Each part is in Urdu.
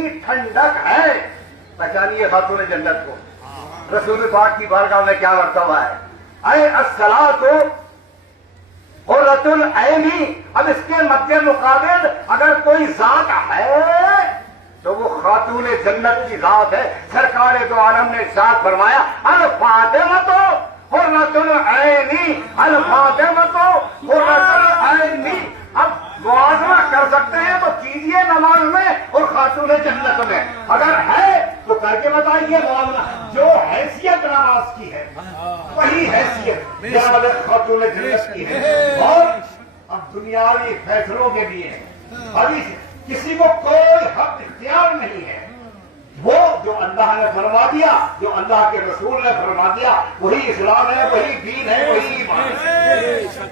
کی ٹھنڈک ہے. پہچانیے خاتون جنت کو. رسول پاک کی بارگاہ میں کیا مرتبہ ہے؟ اے الصلاۃ قرۃ العین. اب اس کے مد مقابل اگر کوئی ذات ہے تو وہ خاتون جنت کی ذات ہے. سرکار دو عالم نے ارشاد فرمایا الفاطمۃ قرۃ العین، الفاطمۃ قرۃ العین. اب موازنہ کر سکتے ہیں تو کیجئے نماز میں اور خاتون جنت میں. اگر ہے تو کر کے بتائیے موازنہ. جو حیثیت نماز کی ہے وہی حیثیت جناب خاتون جنت کی ہے. اور اب دنیاوی فیصلوں کے لیے ابھی کسی کو کوئی حق اختیار نہیں ہے. وہ جو اللہ نے فرما دیا، جو اللہ کے رسول نے فرما دیا، وہی اسلام ہے، وہی دین ہے، وہی ایمان ہے.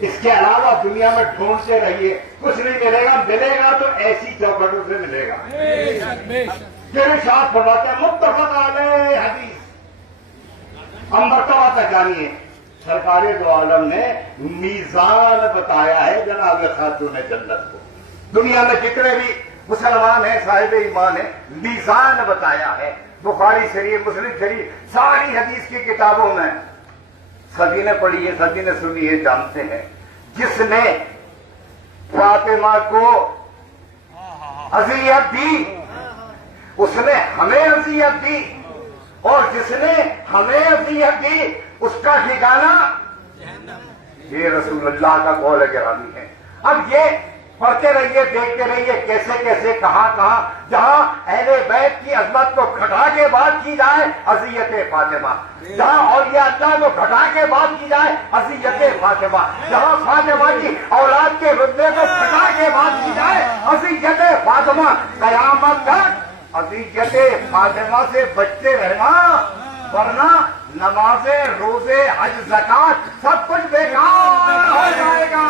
اس کے علاوہ دنیا میں ڈھونڈتے رہیے، کچھ نہیں ملے گا. ملے گا تو ایسی چوکھٹوں سے ملے گا. پھر ارشاد فرماتے ہیں متفق علیہ حدیث. ہم مرتبہ تک جانیے سرکار دو عالم نے میزان بتایا ہے جناب خاتون جنت کو. دنیا میں جتنے بھی مسلمان ہیں صاحب ایمان ہیں میزان بتایا ہے. بخاری شریف، مسلم شریف، ساری حدیث کی کتابوں میں. سبھی نے پڑھی ہے، سبھی نے سنی ہے، جانتے ہیں. جس نے فاطمہ کو اذیت دی اس نے ہمیں اذیت دی، اور جس نے ہمیں اذیت دی اس کا ٹھکانہ یہ رسول اللہ کا قول گرامی ہے. اب یہ پڑھتے رہیے، دیکھتے رہیے کیسے کیسے کہاں کہاں جہاں اہل بیت کی عظمت کو گھٹا کے بات کی جائے اذیت فاطمہ، جہاں اولیاء اللہ کو گھٹا کے بات کی جائے اذیت فاطمہ، جہاں فاطمہ کی اولاد کے رتبے کو گھٹا کے بات کی جائے اذیت فاطمہ. قیامت تک اذیت فاطمہ سے بچتے رہنا، ورنہ نمازیں، روزے، حج، زکات سب کچھ بیکار ہو جائے گا.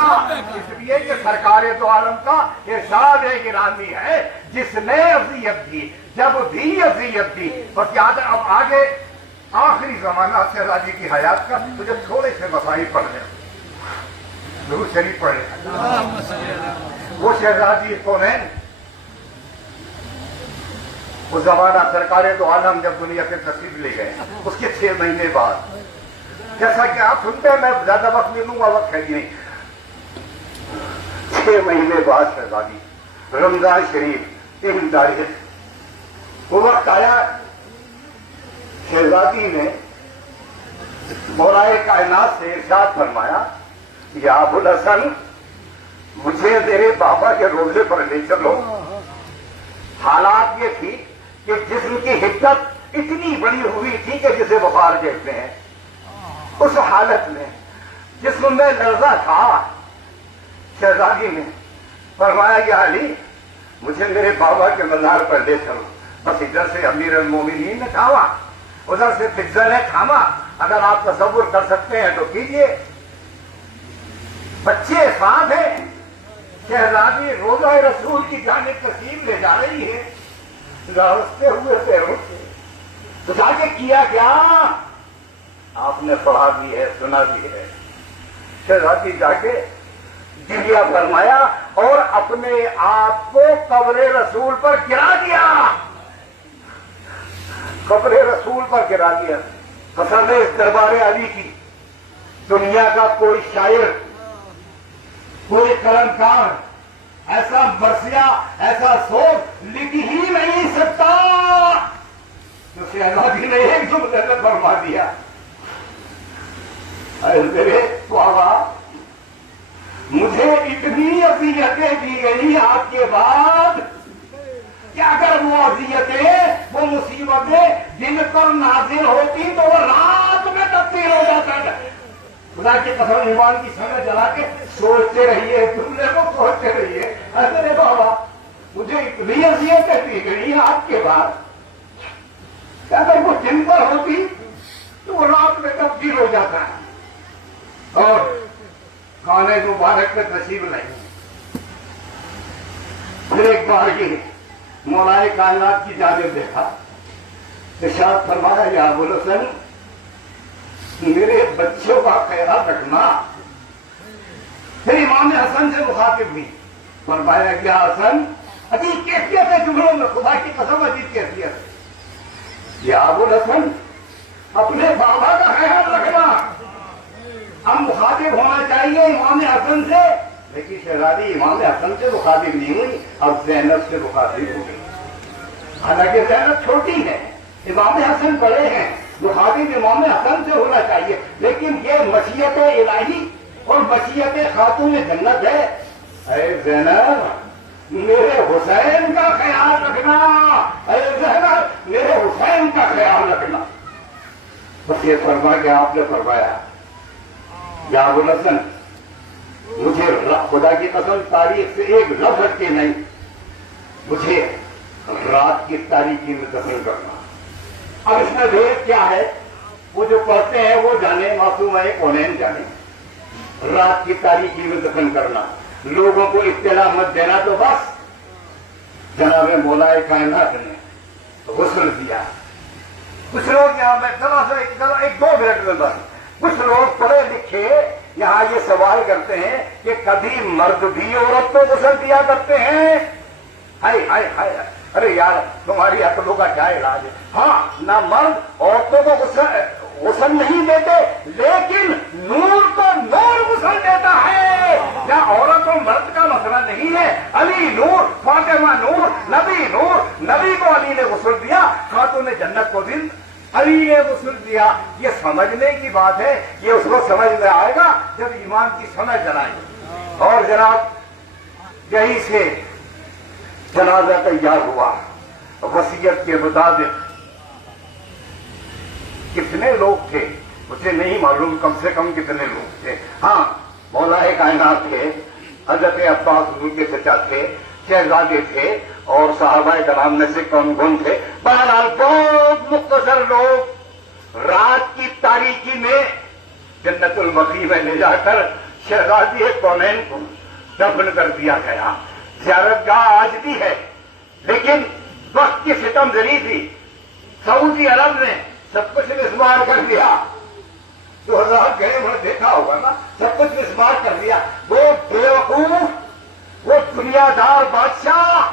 اس لیے کہ سرکار دو عالم کا ارشاد گرامی ہے جس نے اذیت دی، جب بھی اذیت دی. اور کیا اب آگے آخری زمانہ شہزادی کی حیات کا مجھے تھوڑے سے مسائل پڑھ لیں، ضرور شریف پڑھ لیں. وہ شہزادی کون ہے؟ وہ زمانہ سرکار دو عالم جب دنیا سے تشریف لے گئے اس کے 6 مہینے بعد، جیسا کہ آپ سنتے ہیں میں زیادہ وقت نہیں لوں گا، وقت ہے نہیں. 6 مہینے بعد شہزادی رمضان شریف 3 تاریخ وہ وقت آیا. شہزادی نے مولائے کائنات سے ارشاد فرمایا یا ابوالحسن مجھے میرے بابا کے روزے پر لے چلو. حالات یہ تھی کہ جسم کی حدت اتنی بڑی ہوئی تھی کہ جسے بخار کہتے ہیں. اس حالت میں جسم میں لرزہ تھا. شہزادی نے فرمایا یا علی مجھے میرے بابا کے مزار پر لے چلو. بس ادھر سے امیر المومنین نے کھاوا، ادھر سے فضل نے کھاما. اگر آپ تصور کر سکتے ہیں تو کیجئے. بچے ساتھ ہیں، شہزادی روزہ رسول کی جانب تشریف لے جا رہی ہے راستے ہوئے پیروں سے. تو جا کے کیا کیا آپ نے پڑھا بھی ہے، سنا بھی ہے. شہزادی جا کے جھگیا فرمایا اور اپنے آپ کو قبر رسول پر گرا دیا. قبر رسول پر گرا دیا. قسم ہے اس دربار علی کی دنیا کا کوئی شاعر، کوئی قلمکار ایسا مرثیہ، ایسا سوچ لکھ ہی نہیں سکتا. تو شہزادی نے ایک جملے میں فرما دیا اے میرے بابا مجھے اتنی اذیتیں دی گئی آپ کے بعد کہ اگر وہ اذیتیں، وہ مصیبتیں دن پر نازل ہوتی تو وہ رات میں تبدیل ہو جاتا تھا. خدا کی قسم ایمان کی سمجھ جلا کے سوچتے رہیے، جملے کو سوچتے رہیے. میرے بابا مجھے اتنی اذیتیں دی گئی آپ کے بعد کہ اگر وہ دن پر ہوتی تو وہ رات میں تبدیل ہو جاتا ہے. اور خانے مبارک میں تشریف نہیں. پھر ایک بار یہ مولائے کائنات کی جانب دیکھا، ارشاد فرمایا یا ابوالحسن میرے بچوں کا خیال رکھنا. پھر امام حسن سے مخاطب ہوئی، فرمایا کیا حسن عجیب کیفیت ہے جملوں میں. خدا الحسن اپنے بابا کا خیال رکھنا. ہم مخاطب ہونا چاہیے امام حسن سے، لیکن شہزادی امام حسن سے مخاطب نہیں ہوئی، اب زینب سے مخاطب ہو گئی. حالانکہ زینب چھوٹی ہے، امام حسن بڑے ہیں، مخاطب امام حسن سے ہونا چاہیے. لیکن یہ مشیت الہی اور مشیت خاتون جنت ہے. اے زینب میرے حسین کا خیال رکھنا، اے زینب میرے حسین کا خیال رکھنا. بس یہ فرما کہ آپ نے فرمایا یا ابو الحسن مجھے خدا کی قسم تاریخ سے ایک لفظ ہٹ کے نہیں، مجھے رات کی تاریکی میں دفن کرنا. اب اس میں بھید کیا ہے؟ وہ جو پڑھتے ہیں وہ جانے، معصوم ہے کونین جانے. رات کی تاریکی میں دفن کرنا، لوگوں کو اطلاع مت دینا. تو بس جناب مولا کائنات نے غسل دیا. کچھ لوگ یہاں میں ایک دو منٹ میں بس کچھ لوگ پڑھے لکھے یہاں یہ سوال کرتے ہیں کہ کبھی مرد بھی عورت کو غسل دیا کرتے ہیں. ہائے ہائے ہائے، ارے یار تمہاری عقلوں کا کیا علاج ہے؟ ہاں نہ مرد عورتوں کو غسل نہیں دیتے، لیکن نور کو نور غسل دیتا ہے. کیا عورت اور مرد کا مسئلہ نہیں ہے؟ علی نور، فاطمہ نور، نبی کو علی نے غسل دیا، خاتون جنت کو بھی علی نے غسل دیا. یہ سمجھنے کی بات ہے، یہ اس کو سمجھ میں آئے گا جب ایمان کی سمجھ جلائے. اور جناب یہی سے جنازہ تیار ہوا. وصیت کے مطابق کتنے لوگ تھے مجھے نہیں معلوم، کم سے کم کتنے لوگ تھے. ہاں مولا کائنات تھے، حضرت عباس حضور کے چچا تھے، شہزادے تھے، اور صحابہ کرام میں سے کون کون تھے. بہرحال بہت مختصر لوگ رات کی تاریکی میں جنت البقیع میں لے جا کر شہزادی کونین کو دفن کر دیا گیا. زیارت گاہ آج بھی ہے، لیکن وقت کی ستم زری تھی. سعودی عرب نے سب کچھ مسمار کر دیا. 2000 گئے وہاں دیکھا ہوگا نا، سب کچھ مسمار کر دیا. وہ بیوقوف، وہ دنیا دار بادشاہ،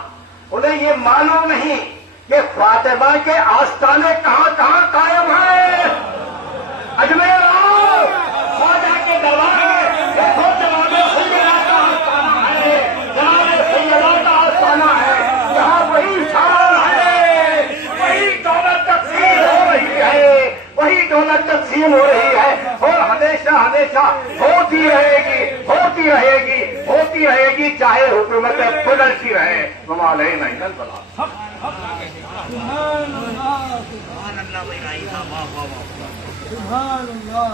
انہیں یہ معلوم نہیں کہ فاطمہ کے آستانے کہاں کہاں قائم ہیں. اجمیر آؤ، خواجہ کے دربار میں دیکھو جناب سیدہ کا آستانہ ہے، جناب سیدہ کا آستانہ ہے. یہاں وہی شان ہے، وہی دولت تقسیم ہو رہی ہے، وہی دولت تقسیم ہو رہی ہے، اور ہمیشہ ہمیشہ ہوتی رہے گی، ہوتی رہے گی، ہوتی رہے گی، چاہے حکومتیں بدلتی رہے. کمال ہے نہیں بلا. سبحان اللہ، سبحان اللہ، سبحان اللہ.